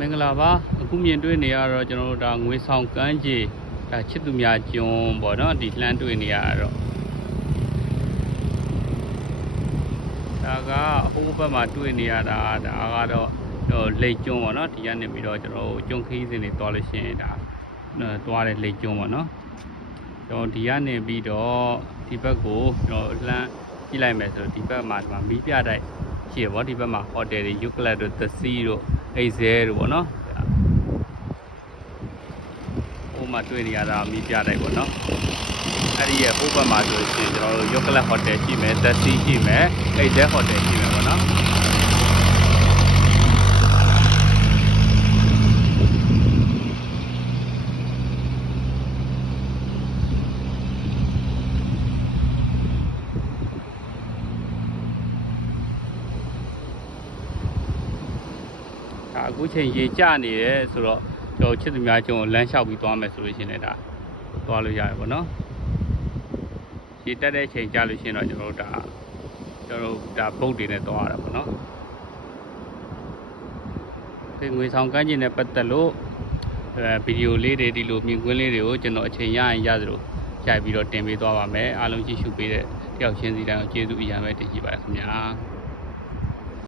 မင်္ဂလာပါအခုမြင်တွေ့နေရတော့ကျွန်တော်တို့ဒါငွေဆောင်ကမ်းခြေဒါချစ်သူများကျွန်းပေါ့နော်ဒီလှမ်းတွေ့နေရတော့ဒါကအဟိုးဘက်မှာတွေ့နေရတာဒါကတော့လိတ်ကျွန်းပေါ့နော်ဒီကနေပြီးတော့ကျွန်တော်တို့ကျွန်းခီးစဉ်တွေတွားလို့ရှိရင်ဒါတွားတဲ့လိတ်ကျွန်းပေါ့နော်ကျွန်တော်ဒီကနေပြီးတော့ဒီဘက်ကိုကျွန်တော်လှမ်းကြည့်လိုက်မယ်ဆိုတော့ဒီဘက်မှာမီးပြတိုက်ရှိတယ်ပေါ့ဒီဘက်မှာဟိုတယ်တွေယူကလတ်တို့သစီတို့အိဇဲတို့ပေါ့နော်ဟိုမှာတွေ့နေရတာမီးပြတိုက်ပေါ့နော်အဲ့ဒီရဲ့ဟိုဘက်မှာဆိုရှင်ကျွန်တော်တို့ယူကလတ်ဟိုတယ်ရှိမယ်သစီရှိမယ်အိဇဲဟိုတယ်ရှိမယ်ပေါ့နော်အခုချိန်ရေကျနေတယ်ဆိုတော့ကျွန်တော်ချစ်သူများကျွန်းကိုလမ်းလျှောက်ပြီးသွားမယ်ဆိုလို့ရှိရင်လည်းဒါသွားလို့ရတယ်ပေါ့နော်ရေတက်တဲ့ချိန်ကျလို့ရှိရင်တော့ကျွန်တော်တို့ဒါဘုတ်တွေနဲ့သွားရတာပေါ့နော်ဒီငွေဆောင်ကမ်းခြေနဲ့ပတ်သက်လို့ဗီဒီယိုလေးတွေဒီလိုမြင်ကွင်းလေးတွေကိုကျွန်တော်အချိန်ရရင်ရသလိုရိုက်ပြီးတော့တင်ပေးသွားပါမယ်အားလုံးကြည့်ရှုပေးတဲ့တယောက်ချင်းစီတိုင်းကိုကျေးဇူးအများပဲတင်ရှိပါတယ်ခင်ဗျာ